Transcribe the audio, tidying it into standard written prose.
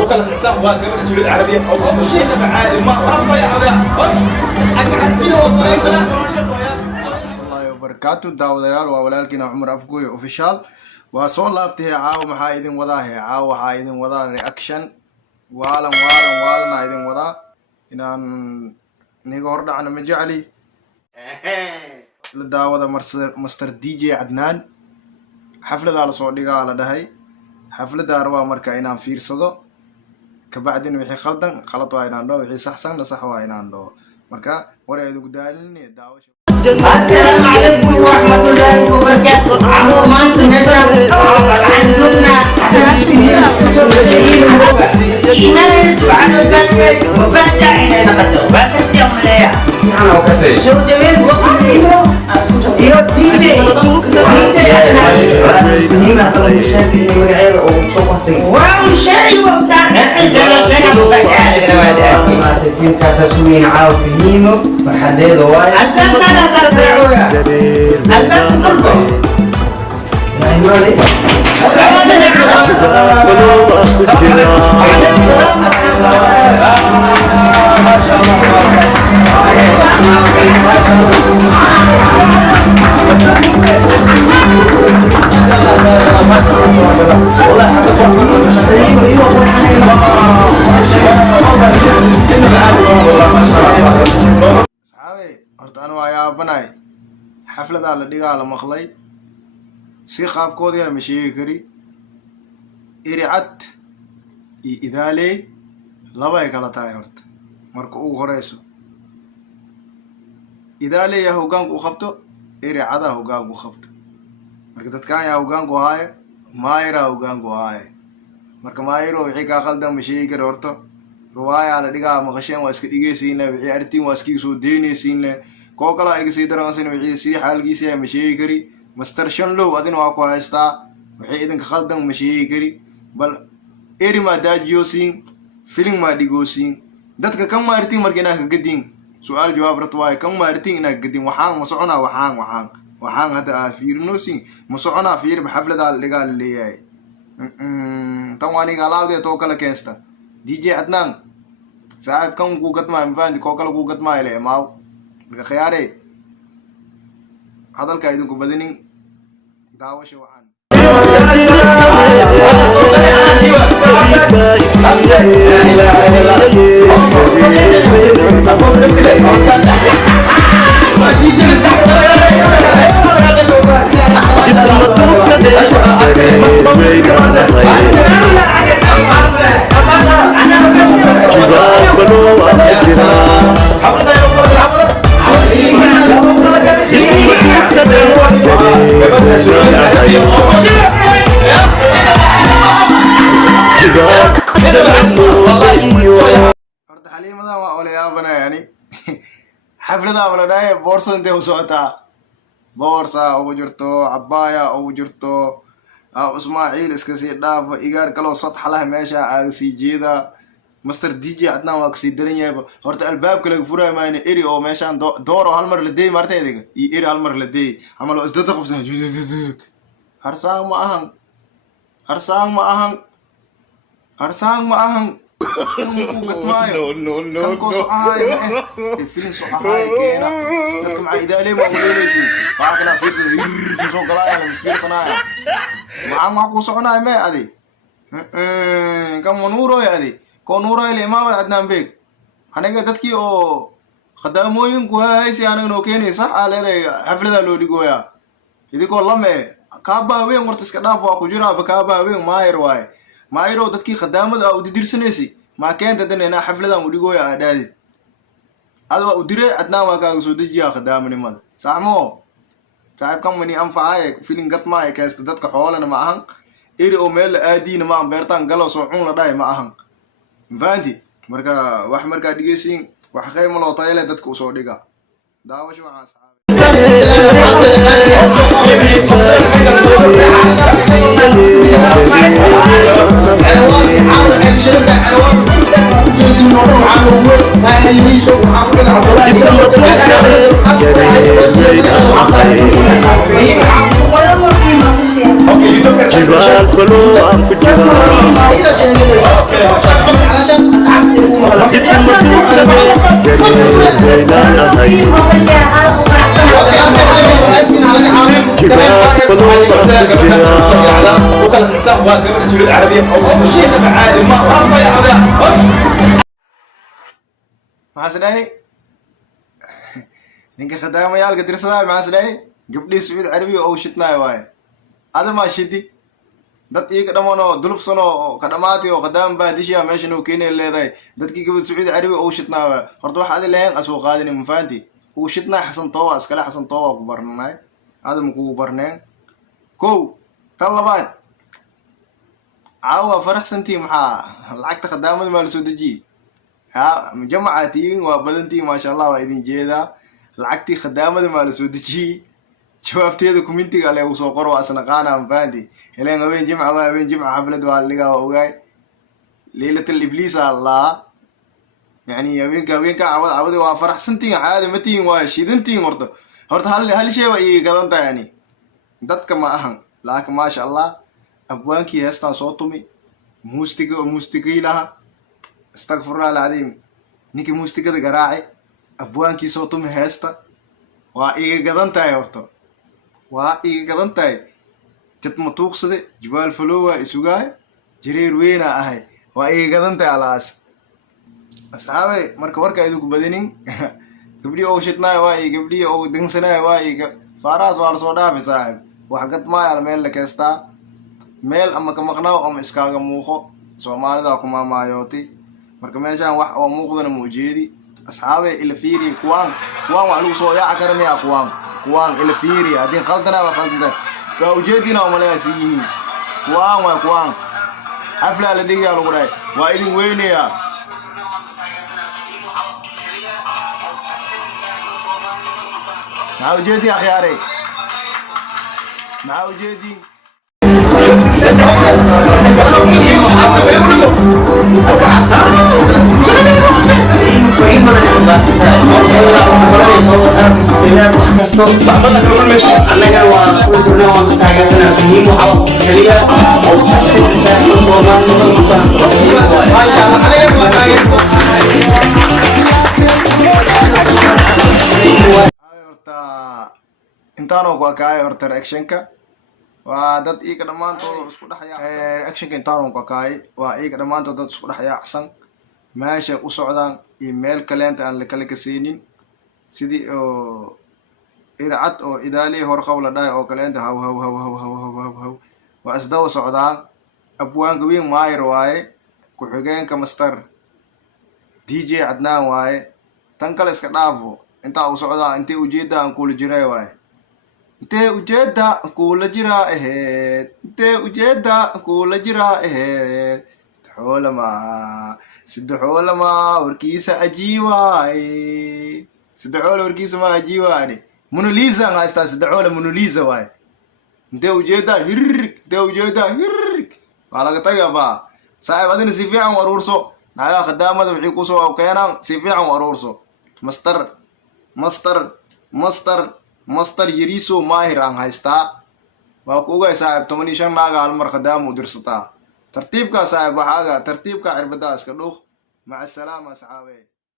وكل حساب قبل سوريا العربية أو شيء عادي ما رفع الله وبركاته داوديال وولالكنا عمر أفقوي أوفيشال وصول لابته عاو محايدين وضاه عاو حايدين وضاه رياكشن والن عايدين وضاه إن نيجورد عن مجعلي لداود مستر دي جي عدنان حفلة على صعودي على دهي حفلة داروا مركا إنان فيرصدو كبعدين وحي خلط واين عنده وحي صحصن صح واين عنده مركا وريدو قدالني داوش. السلام عليكم ورحمة الله وبركاته. عمو ما انتم نشاط عندنا ناس وعن البنك وفتحنا نقدر بس يوم ليه شو جميل والله يو دي جي واو شاي وبتاع تيم كاساسوين عاو فيهيمو فرحديدو واي صحابي horta anu waa yaabanay xaflada la dhigaa la maqlay si qaabkoodii ama sheegi kari iricad iyo idaaley laba ay kala tahay horta marka ugu horeyso idaaley yaa hoggaanku u qabto iricada hoggaanku u qabto marka dadkaan yaa hoggaanku ahaaye maayira hoggaanku ahaaye marka maayiro wixii kaa khaldan ma sheegi kari horta رواية على دقة مغشين واسكت سينه وحي أرتين واسكي سو ديني سينه كوكلا إيجي سيدران سينه وحي سي حالكي سيه مشيكري مسترشن لو أدين واقو هايستا وحي إذن كخلدن مشيكري بل إيري ما داجيو سين فيلم ما ديغو سين دادك كم ما أرتين مركيناك قدين سؤال جواب رتواي كم ما أرتين إناك قدين وحان مصعنا وحان هذا فير نوسين مصعنا فير بحفلة دال لقال اللي هاي تواني قالاو دي توكلا كينستا دي جي عدنان صاحب كم قوقت ما مفاندي كوكلا قوقت ما إليه ماو خياري هذا الكايدون كبدنين دعوة شوعان حليمة ما أولي أبنا يعني حفلة ولا داي بورصة أنت وسعتها بورصة أو جرتو عباية أو جرتو أو إسماعيل إسكسي داف إيجار كلو سطح له ماشى أكسي جيدا مستر دي جي عدنا وأكسي درنيا هرت الباب كله فرا ما إني إيري أو ماشان دور هالمر لدي مرتين ديك إيري هالمر لدي عملوا إصدق قفزة هرسان ما أهن كم كو صحاي الفيلم صحاي كينا لكم عيدا لي ما وليسي باكنا فيرس يرسو قلايا مش فيرس صنايا ما كو صنايا ما ادي كم نورو يا ادي كو نورو اللي ما عدنا بيك انا ددكي او خداموين كو هايسي انا نو كيني صح على حفلة لو ديغويا idiko lame kaaba weyn warta iska dhaaf waa ku jira kaaba weyn maayir waay maayiro dadkii khadaamada u didirsanaysi ma keenta danayna xafladan u dhigooya aadaadi adwa u diray adnaa waa kaaga soo dejiya khadaamanimada saamo saaxib kan wani anfacay filin gatma ay kaasta dadka xoolana ma ahan iri oo meel aadiina ma beertaan galo soo xun la dhaay ma ahan faanti marka wax marka dhigeysiin wax qaymo loo taayay dadka u soo dhiga daawasho waxa Okay, you took it. جبال فلو عم بجرا يتم توصل جرير بيننا هاي جبال فلو عم بجرا وكان الحساب واقف السعودية العربية أو شيء عادي ما رفع يا عبد maxaa sidhahay ninka khadaamayaalka dirsadaa maxaa sidhahay gabdhii sacuudi carabiya oo shidnaay waaye adamaa shidi dad iiga dhamanoo dulufsanoo ka dhamaatay oo khadaama baadishiya meeshan uu keenay leedahay dadkii gabadh sacuudi carabiya oo shidnaa waaye horta waxa adi lahayn asoo qaadini mafaanti uu shidnaa xasan tooba iskale xasan tooba ku barnanaay adama kugu barneen kow tan labaad caawa faraxsantii maxaa lacagta khadaamada maa la soo dejiyey ها جماعتين وبدنتي ما شاء الله وايدين جيدا لعقتي خدامة ما لسودجي جوابتي هذا كومنتي عليه وسوقروا أصلا قانا مفاندي هلين وين جمعة وين جمعة حفلة واللقا وقاي ليلة الإبليس الله يعني وين عود وفرح سنتين عادي متين وشيدنتين هرت هل شيء وإيه قدنتا يعني دتك ما أهم لكن ما شاء الله أبوانكي هستان صوتمي موستقي لها استغفر الله العظيم نيكي موسيقى قراعي أبوانكي صوتهم هيستا وإيقا قدنتاي ورطو وإيقا قدنتاي جت مطوقصدي جبال فلوة إسوغاي جرير وينا أهي وإيقا قدنتاي على أس أصحابي مركا وركا إذوك بدنين قبلي أو شتناي وإي قبلي أو دنسناي وإي فاراس وارسو دافي صاحب وحقت ماي على ميل لكيستا ميل أما كمقناو أم إسكاغا موخو سومالي داكو ما مايوتي marka meeshaan wax oo muuqdana muujeedi asxaabe ila fiiri kuwaan wax lagu soo yaac karanaya kuwaan ila fiiri hadii khaldana wa khaldana fa ujeedina uma leeyasiin kuwaan afla la dhigaa lagu dhaay waa idin weynaya ma ujeedi akhyare ma ujeedi intaanoo ku akaay horta reactionka waa dad iiga dhamaantood isku dhaxyaa reactionka intaanoo ku akaay waa iiga dhamaantood dad isku dhaxyaacsan meesha u socdaan iyo meel kaleenta aan la kala kaseynin sidii oo ircad oo idaalihi hor qawl la dhahay oo kaleenta haw waa isdaba socdaan abwaanka weyn maayir waaye ku-xigeenka master DJ Cadnaan waaye tan kale iska dhaafo intaa u socdaa intee ujeedda aan kula jiray waaye intee ujeedda kula jiraa aheed intee ujeedda kula jiraa aheed saddexoolama warkiisa ajiiwaay saddexoola warkiisa ma ajiiwaani monolisa aan haystaa saddexoola monolisa waaye intee ujeedda hirrik intee ujeedda hirrik waa laga tagaa baa saaxiib adina si fiican u aruurso naagaha khadaamada wixii kusoo keenaan si fiican u aruurso master yariso maahir aan haystaa waa ku ogaay saaxiib 15 naaga hal mar khadaam u dirsataa tartiibka saaxiib waxaaga tartiibka cirbadaa iska dhuuq maca salaama asxaabe